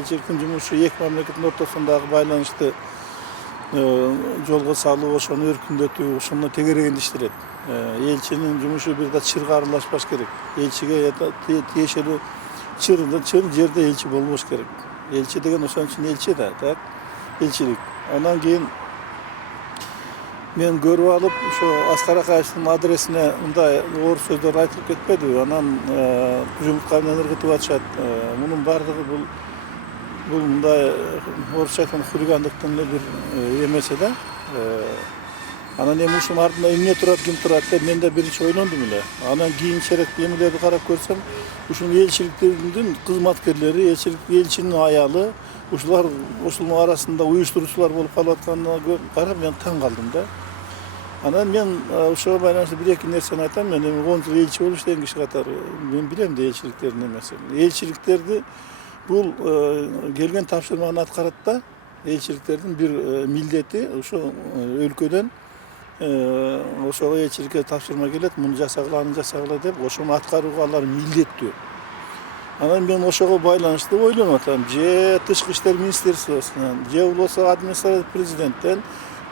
элчиликтин жумушу эки мамлекеттин ортосундагы байланышты жолго салуу, ошону өркүндөтүү, ошону тегерегинде иштелет. Элчинин жумушу бир да чырга аралашпаш керек. Элчиге тиешелүү чыр жерде элчи болбош керек. Элчи деген ошон үчүн элчи да, так? Элчилик. Андан кийин мен көрүп алып, ошо Аскар Акаевдин адресине мындай оор сөздөр айтылып кетпедиби? Анан жумуртка менен ыргытып атышат. Мунун баардыгы бул мындай орусча айтканда хулигандыктын бир эмеси да. Анан эми ушунун артында эмне турат, ким турат деп мен да биринчи ойлондум эле. Анан кийинчерээк эмелерди карап көрсөм, ушул элчиликтердин кызматкерлери, элчинин аялы, ушунун арасында уюштуруучулар болуп калып атканына карап мен таң калдым да. Анан мен ошого байланыштуу бир-эки нерсени айтам. Мен эми 10 жыл элчи болуп иштеген киши катары мен билем да элчиликтердин эмесин. Элчиликтерди бул келген тапшырманы аткарат да. Элчиликтердин бир милдети ошо өлкөдөн ошого элчиликке тапшырма келет, муну жасагыла, аны жасагыла деп ошону аткарууга алар милдеттүү. Анан мен ошого байланыштуу ойлонуп атам. Же тышкы иштер министерствосунан, же болбосо администрация президенттен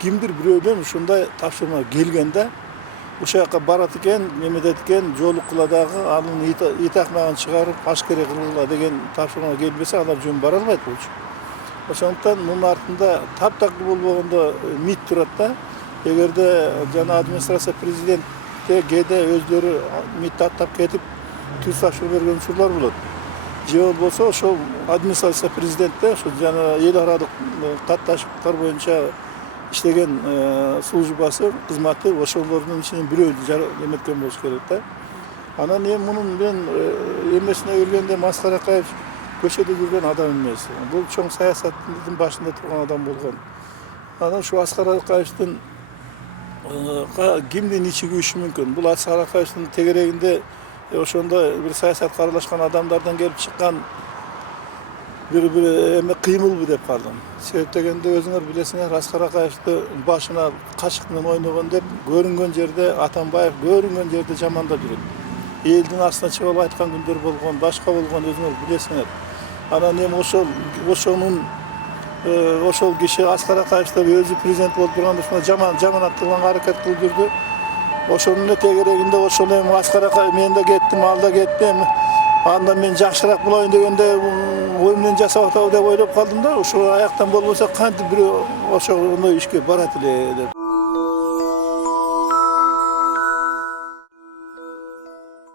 кимдир бирөөдөн ушундай тапшырма келген да. Ошол жака барат экен, немедет экен, жоолуккула дагы анын итакмагын чыгарып, ашкере кылгыла деген тапшырма келбесе, алар жөн бара албайт болчу. Ошондуктан мунун артында таптакыр болбогондо МИД турат да. Эгерде жана администрация президентте кээде өздөрү МИДти аттап кетип түз тапшырма берген учурлар болот. Же болбосо ошол администрация президентте ошо жана эл аралык катташыктар боюнча иштеген службасы, кызматы ошолордун ичинен бирөө эметкен болуш керек да. Анан эми мунун мен эмесине келгенде Аскар Акаев көчөдө жүргөн адам эмес. Бул чоң саясаттын башында турган адам болгон. Анан ушу Аскар Акаевдин кимдин ичи күйүшү мүмкүн? Бул Аскар Акаевдин тегерегинде ошондой бир саясатка аралашкан адамдардан келип чыккан бир эме кыймылбы деп калдым. Себеп дегенде өзүңөр билесиңер, Аскар Акаевди башына качык менен ойногон деп көрүнгөн жерде Атамбаев көрүнгөн жерде жамандап жүрөт. Элдин астына чыгып алып айткан күндөр болгон, башка болгон өзүңөр билесиңер. Анан эми ошол киши Аскар Акаев өзү президент болуп турганда жаманаттылганга аракет кылып жүрдү. Ошонун эле тегерегинде ошол эми Аскар Акаев мен да кеттим, ал да кетти. Анда мен жакшыраак болоюн дегенде ой менен жасап атабы деп ойлоп калдым да. Ошо аяктан болбосо кантип бирөө ошондой ишке барат эле деп.